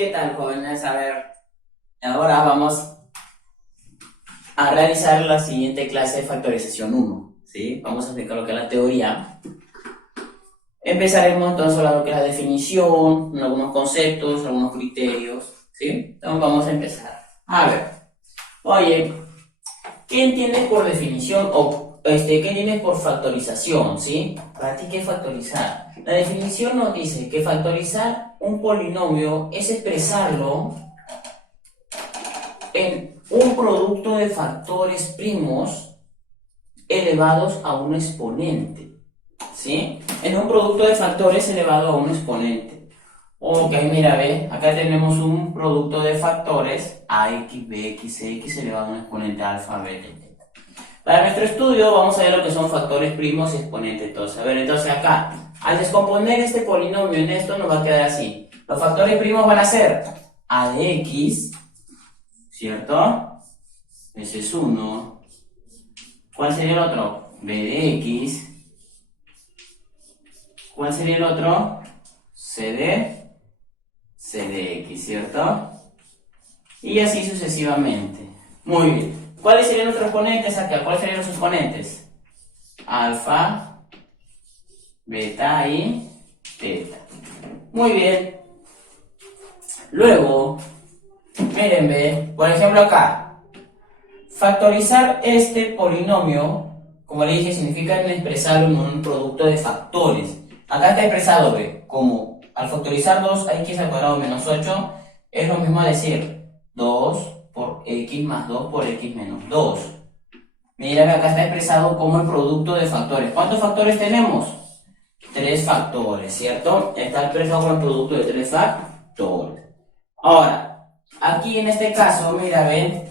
¿Qué tal, jóvenes? A ver, ahora vamos a realizar la siguiente clase de factorización 1, ¿sí? Vamos a explicar lo que es la teoría. Empezaremos entonces a lo que es la definición, algunos conceptos, algunos criterios, ¿sí? Entonces vamos a empezar. A ver, oye, ¿qué entiendes por definición o qué entiendes por factorización, ¿sí? ¿Para ti qué es factorizar? La definición nos dice que factorizar un polinomio es expresarlo en un producto de factores primos elevados a un exponente, ¿sí? En un producto de factores elevado a un exponente. Ok, mira, ve, acá tenemos un producto de factores ax, bx, cx elevado a un exponente alfa, beta, etc. Para nuestro estudio vamos a ver lo que son factores primos y exponentes. Entonces, a ver, entonces acá, al descomponer este polinomio en esto nos va a quedar así. Los factores primos van a ser a de x, ¿cierto? Ese es uno. ¿Cuál sería el otro? B de X. ¿Cuál sería el otro? C de X, ¿cierto? Y así sucesivamente. Muy bien. ¿Cuáles serían nuestros exponentes acá? ¿Cuáles serían los exponentes? Alfa, beta y teta. Muy bien. Luego, mírenme, por ejemplo acá. Factorizar este polinomio, como le dije, significa expresarlo en un producto de factores. Acá está expresado, ¿ve? Como al factorizar 2x al cuadrado menos 8 es lo mismo a decir 2 por x más 2 por x menos 2. Mira que acá está expresado como el producto de factores. ¿Cuántos factores tenemos? 3 factores, ¿cierto? Está expresado como el producto de 3 factores. Ahora, aquí en este caso, mira, ven.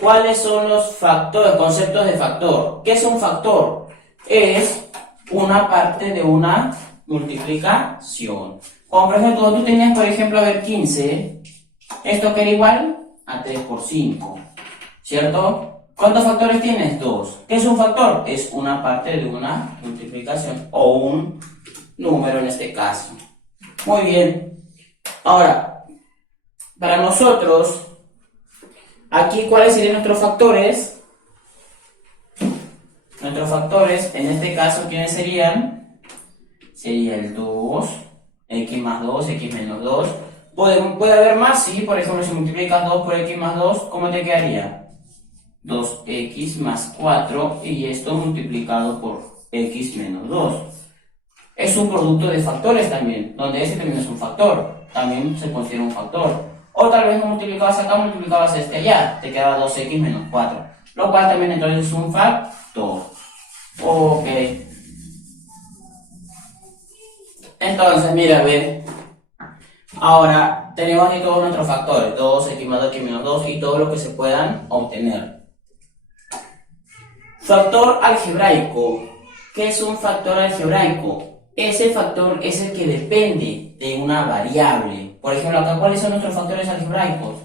¿Cuáles son los factores, conceptos de factor? ¿Qué es un factor? Es una parte de una multiplicación. Como por ejemplo, tú tenías, por ejemplo, a ver 15, esto que era igual a 3 por 5, ¿cierto? ¿Cuántos factores tienes? 2. ¿Qué es un factor? Es una parte de una multiplicación o un número en este caso. Muy bien. Ahora, para nosotros, aquí, ¿cuáles serían nuestros factores? Nuestros factores, en este caso, ¿quiénes serían? Sería el 2, x más 2, x menos 2. ¿Puede haber más? Sí, por ejemplo, si multiplicas 2 por x más 2, ¿cómo te quedaría? 2x más 4 y esto multiplicado por x menos 2. Es un producto de factores también, donde ese también es un factor. También se considera un factor. O tal vez no multiplicabas acá, multiplicabas este allá, te quedaba 2x menos 4, lo cual también entonces es un factor. Ok. Entonces, mira, a ver. Ahora tenemos aquí todos nuestros factores, 2x más 2, x menos 2 y todo lo que se puedan obtener. Factor algebraico. ¿Qué es un factor algebraico? Ese factor es el que depende de una variable. Por ejemplo, acá, ¿cuáles son nuestros factores algebraicos?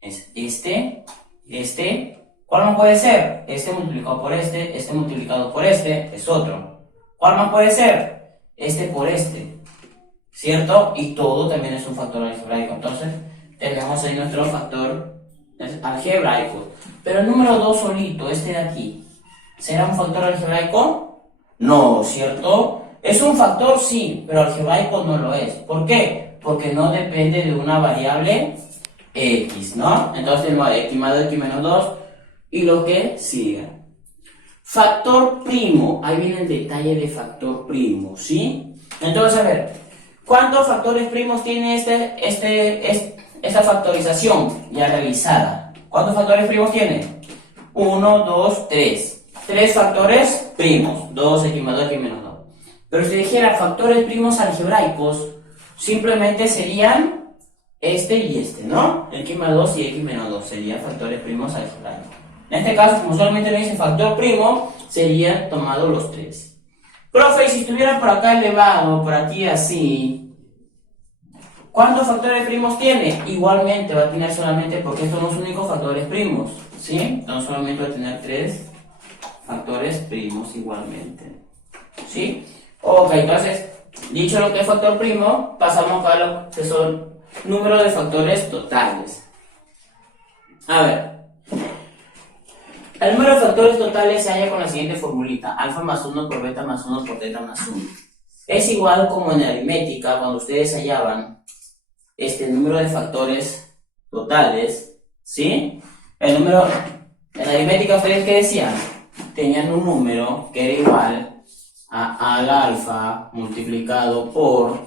Es este. ¿Cuál más puede ser? Este multiplicado por este multiplicado por este, es otro. ¿Cuál más puede ser? Este por este, ¿cierto? Y todo también es un factor algebraico. Entonces, tenemos ahí nuestro factor algebraico. Pero el número 2 solito, este de aquí, ¿será un factor algebraico? No, ¿cierto? Es un factor, sí, pero algebraico no lo es. ¿Por qué? Porque no depende de una variable x, ¿no? Entonces tenemos x más 2, x menos 2 y lo que siga. Factor primo, ahí viene el detalle de factor primo, ¿sí? Entonces, a ver, ¿cuántos factores primos tiene esta factorización ya realizada? ¿Cuántos factores primos tiene? 1, 2, 3. 3 factores primos, 2x más 2, x menos 2. Pero si dijera factores primos algebraicos, simplemente serían este y este, ¿no? X más 2 y x menos 2 serían factores primos algebraicos. En este caso, como solamente me dice factor primo, serían tomados los 3. Profe, y si estuviera por acá elevado, por aquí así, ¿cuántos factores primos tiene? Igualmente va a tener solamente, porque estos son los únicos factores primos, ¿sí? Entonces solamente va a tener 3 factores primos igualmente, ¿sí? Ok, entonces, dicho lo que es factor primo, pasamos a lo que son número de factores totales. A ver, el número de factores totales se halla con la siguiente formulita: alfa más 1 por beta más 1 por teta más 1. Es igual como en aritmética, cuando ustedes hallaban el número de factores totales, ¿sí? En aritmética, ¿ustedes qué decían? Tenían un número que era igual a la alfa multiplicado por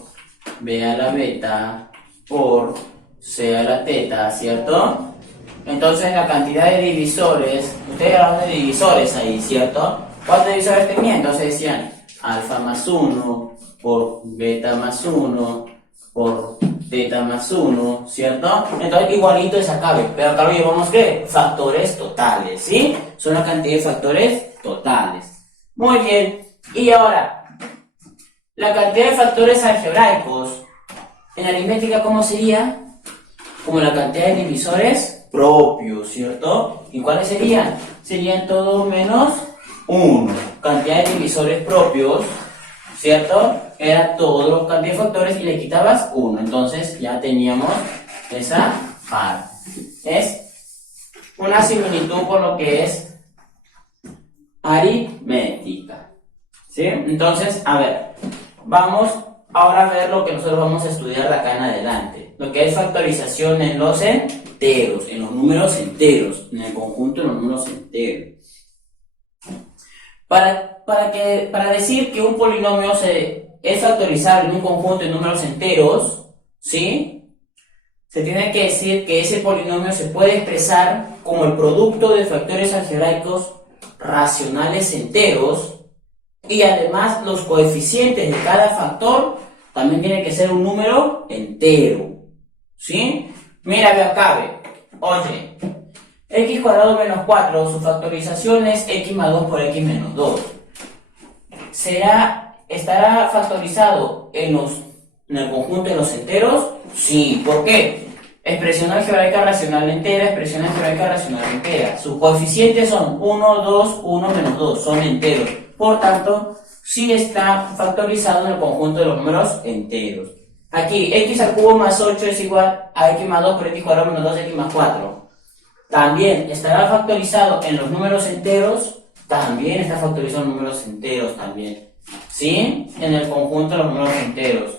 b a la beta por c a la teta, ¿cierto? Entonces la cantidad de divisores, ustedes hablan de divisores ahí, ¿cierto? ¿Cuántos divisores tenían? Entonces decían alfa más 1 por beta más 1 por teta más 1, ¿cierto? Entonces igualito es acá, pero acá lo llevamos ¿qué? Factores totales, ¿sí? Son la cantidad de factores totales. Muy bien, y ahora, la cantidad de factores algebraicos en aritmética, ¿cómo sería? Como la cantidad de divisores propios, ¿cierto? ¿Y cuáles serían? Serían todo menos 1. Cantidad de divisores propios, ¿cierto? Era todo los cantidad de factores y le quitabas 1. Entonces ya teníamos esa parte. Es una similitud con lo que es aritmética, ¿sí? Entonces, a ver, vamos ahora a ver lo que nosotros vamos a estudiar de acá en adelante. Lo que es factorización en los enteros, en los números enteros, en el conjunto de los números enteros. Para decir que un polinomio es factorizable en un conjunto de números enteros, ¿sí? Se tiene que decir que ese polinomio se puede expresar como el producto de factores algebraicos racionales enteros, y además los coeficientes de cada factor también tiene que ser un número entero, ¿sí? Mira, ve acá, ve. Oye, x cuadrado menos 4, su factorización es x más 2 por x menos 2. ¿Estará factorizado en el conjunto de los enteros? Sí, ¿por qué? Expresión algebraica racional entera, expresión algebraica racional entera. Sus coeficientes son 1, 2, 1, menos 2, son enteros. Por tanto, sí está factorizado en el conjunto de los números enteros. Aquí, x al cubo más 8 es igual a x más 2 por x cuadrado menos 2x más 4. También estará factorizado en los números enteros. También está factorizado en números enteros también, ¿sí? En el conjunto de los números enteros.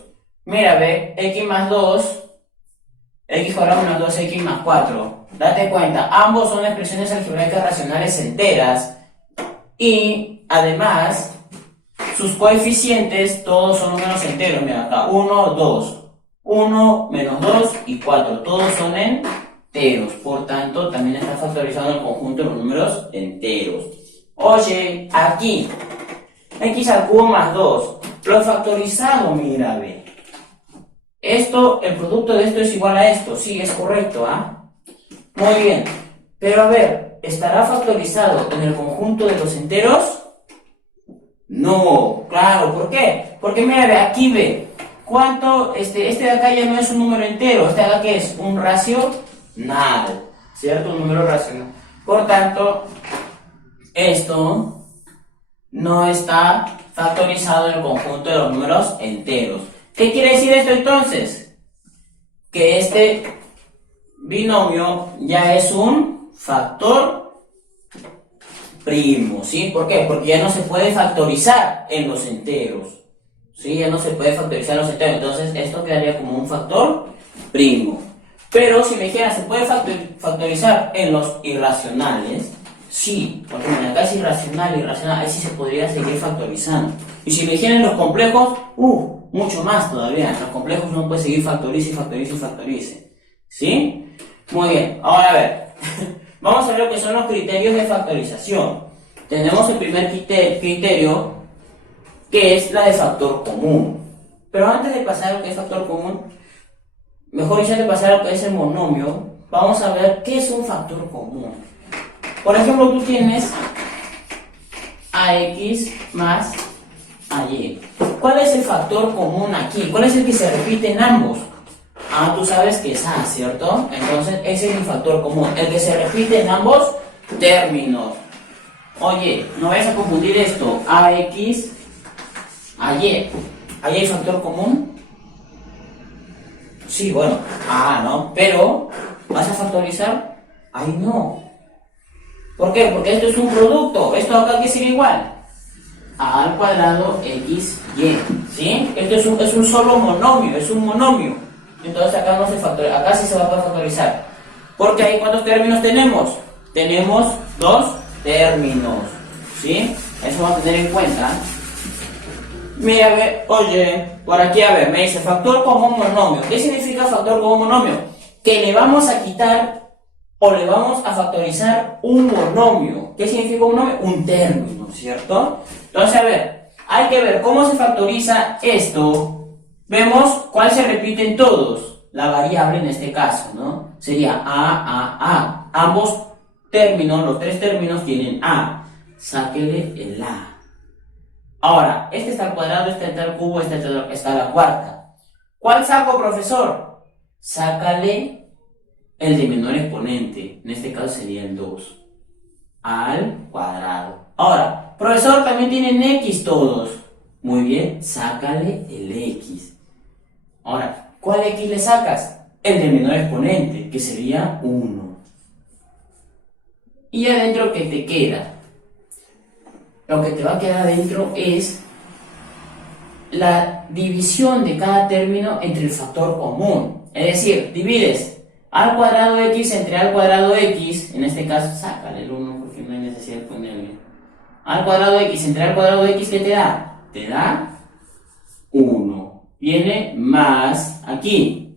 Mira, ve, x más 2, x cuadrado menos 2x más 4. Date cuenta, ambos son expresiones algebraicas racionales enteras. Y además, sus coeficientes todos son números enteros. Mira acá, 1, 2, 1, menos 2 y 4. Todos son enteros. Por tanto, también está factorizado en el conjunto de los números enteros. Oye, aquí, x al cubo más 2. Lo he factorizado, mira, ve. Esto, el producto de esto es igual a esto. Sí, es correcto, ¿ah? Muy bien. Pero a ver, ¿estará factorizado en el conjunto de los enteros? No, claro, ¿por qué? Porque mira, ve, aquí ve. ¿Cuánto? Este de acá ya no es un número entero. Este de acá que es un racional, ¿cierto? Un número racional. Por tanto, esto no está factorizado en el conjunto de los números enteros. ¿Qué quiere decir esto entonces? Que este binomio ya es un factor primo, ¿sí? ¿Por qué? Porque ya no se puede factorizar en los enteros, ¿sí? Ya no se puede factorizar en los enteros, entonces esto quedaría como un factor primo. Pero si me dijeran, ¿se puede factorizar en los irracionales? Sí, porque acá es irracional, ahí sí se podría seguir factorizando. Y si me dijeran los complejos, mucho más todavía. Los complejos uno puede seguir factorice. ¿Sí? Muy bien, ahora a ver. Vamos a ver lo que son los criterios de factorización. Tenemos el primer criterio, que es la de factor común. Pero antes de pasar a lo que es factor común, mejor dicho, antes de pasar a lo que es el monomio, vamos a ver qué es un factor común. Por ejemplo, tú tienes ax más ay. ¿Cuál es el factor común aquí? ¿Cuál es el que se repite en ambos? Tú sabes que es a, ¿cierto? Entonces ese es el factor común, el que se repite en ambos términos. Oye, no vayas a confundir esto, ax, ay. ¿Ahí hay factor común? Sí, bueno, ¿no? Pero, ¿vas a factorizar? Ahí no. ¿Por qué? Porque esto es un producto. Esto acá que sigue igual. A al cuadrado x, y. ¿Sí? Esto es un solo monomio, es un monomio. Entonces acá no se factoriza, acá sí se va a poder factorizar. Porque ahí, ¿cuántos términos tenemos? Tenemos dos términos. ¿Sí? Eso vamos a tener en cuenta. Mira, a ver, oye, por aquí a ver, me dice factor común monomio. ¿Qué significa factor común monomio? Que le vamos a quitar o le vamos a factorizar un monomio. ¿Qué significa un monomio? Un término, ¿cierto? Entonces, a ver, hay que ver cómo se factoriza esto. Vemos cuál se repite en todos. La variable en este caso, ¿no? Sería A. Ambos términos, los tres términos tienen A. Sáquele el A. Ahora, este está al cuadrado, este está al cubo, este está a la cuarta. ¿Cuál saco, profesor? Sácale el de menor exponente. En este caso sería el 2. Al cuadrado. Ahora, profesor, también tienen X todos. Muy bien, sácale el X. Ahora, ¿cuál X le sacas? El de menor exponente, que sería 1. Y adentro, ¿qué te queda? Lo que te va a quedar adentro es la división de cada término entre el factor común. Es decir, divides al cuadrado x entre al cuadrado x, en este caso, sácale el 1 porque no hay necesidad de ponerle. Al cuadrado x entre al cuadrado x, ¿qué te da? Te da 1. Viene más aquí.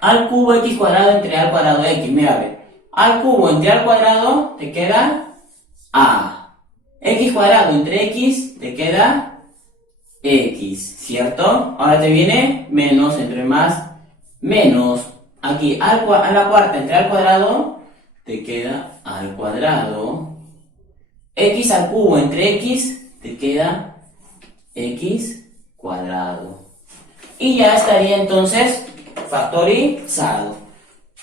Al cubo x cuadrado entre al cuadrado x, mira, a ver. Al cubo entre al cuadrado te queda a. X cuadrado entre x te queda x, ¿cierto? Ahora te viene menos entre más, menos. Aquí a la cuarta entre al cuadrado te queda al cuadrado. X al cubo entre x te queda x cuadrado. Y ya estaría entonces factorizado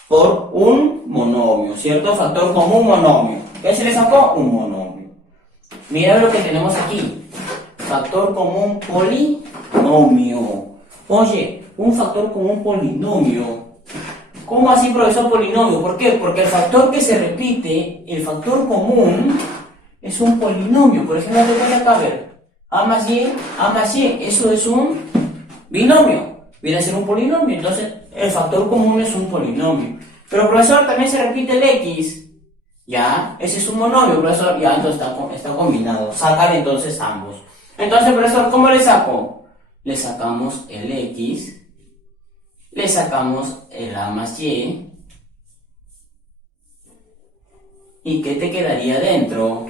por un monomio, ¿cierto? Factor común monomio. ¿Qué se le sacó? Un monomio. Mira lo que tenemos aquí. Factor común polinomio. Oye, un factor común polinomio. ¿Cómo así, profesor, polinomio? ¿Por qué? Porque el factor que se repite, el factor común, es un polinomio. Por ejemplo, te voy acá a ver. A más y, eso es un binomio. Viene a ser un polinomio. Entonces, el factor común es un polinomio. Pero, profesor, también se repite el x. Ya, ese es un monomio, profesor. Ya, entonces está combinado. Sacar entonces ambos. Entonces, profesor, ¿cómo le saco? Le sacamos el x, le sacamos el a más y. ¿Y qué te quedaría dentro?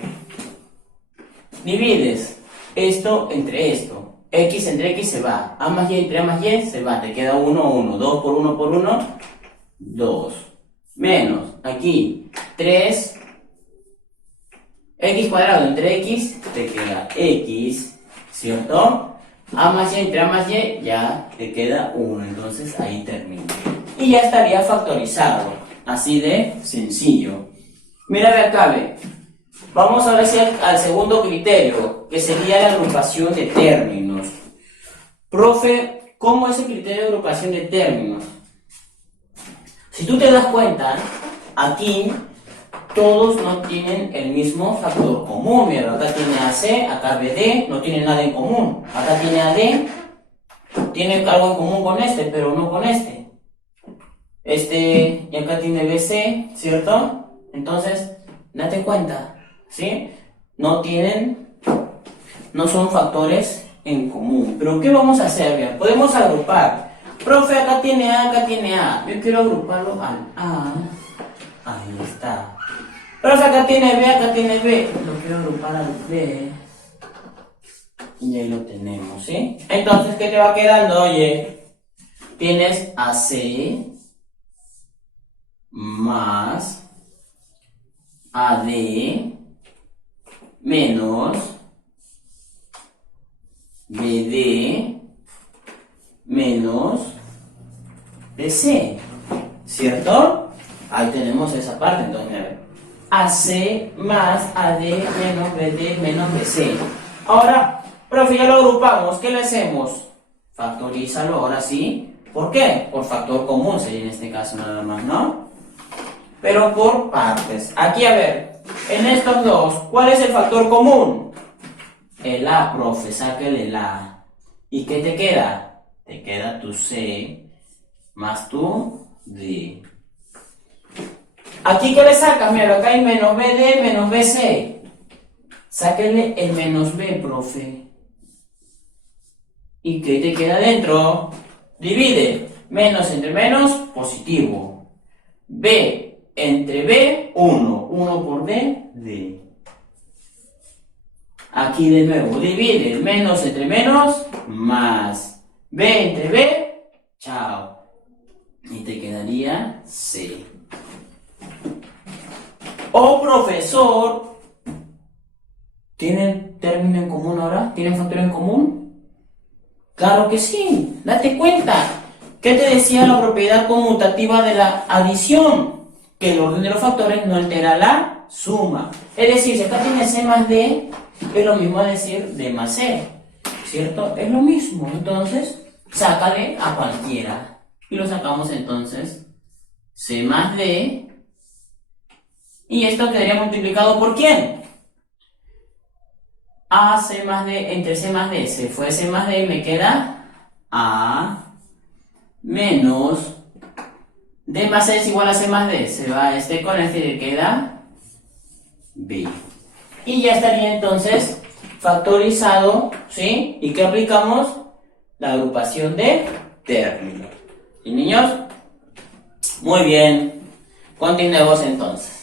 Divides esto entre esto. X entre x se va. A más y entre a más y se va. Te queda 1, 1. 2 por 1 por 1, 2. Menos, aquí, 3. X cuadrado entre x te queda x, ¿cierto? A más y entre a más y ya te queda 1. Entonces ahí termina. Y ya estaría factorizado. Así de sencillo. Mira, ve acá, ve. Vamos ahora sí al segundo criterio, que sería la agrupación de términos. Profe, ¿cómo es el criterio de agrupación de términos? Si tú te das cuenta, aquí todos no tienen el mismo factor común. Mira, acá tiene AC, acá BD, no tiene nada en común. Acá tiene AD, tiene algo en común con este, pero no con este. Y acá tiene BC, ¿cierto? Entonces, date cuenta, ¿sí? No son factores en común. Pero ¿qué vamos a hacer? Bien, podemos agrupar. Profe, acá tiene A, acá tiene A. Yo quiero agruparlo al A. Ahí está. Profe, acá tiene B, acá tiene B. Lo quiero agrupar al B. Y ahí lo tenemos, ¿sí? Entonces, ¿qué te va quedando? Oye, tienes AC más AD menos BD menos BC, ¿cierto? Ahí tenemos esa parte. Entonces, a ver, AC más AD menos BD menos BC. Ahora, profe, ya lo agrupamos. ¿Qué le hacemos? Factorízalo, ahora sí. ¿Por qué? Por factor común sería en este caso nada más, ¿no? Pero por partes. Aquí, a ver, en estos dos, ¿cuál es el factor común? El A, profe, sáquele el A. ¿Y qué te queda? Te queda tu C más tu D. Aquí, ¿qué le sacas? Mira, acá hay menos BD menos BC. Sáquenle el menos B, profe. ¿Y qué te queda dentro? Divide. Menos entre menos, positivo. B entre B, 1. 1 por D, D. Aquí de nuevo, divide. Menos entre menos, más. B entre B, chao. Y te quedaría C. Oh, profesor. ¿Tienen término en común ahora? ¿Tienen factor en común? Claro que sí. Date cuenta. ¿Qué te decía la propiedad conmutativa de la adición? Que el orden de los factores no altera la suma. Es decir, si acá tienes C más D, es lo mismo decir D más C. ¿Cierto? Es lo mismo. Entonces, sácale a cualquiera. Y lo sacamos entonces. C más D. Y esto quedaría multiplicado ¿por quién? A C más D entre C más D. Se fue C más D y me queda A menos D más C es igual a C más D. Se va este con este y queda B. Y ya estaría entonces factorizado, ¿sí? ¿Y qué aplicamos? La agrupación de términos. ¿Y niños? Muy bien. Continuemos entonces.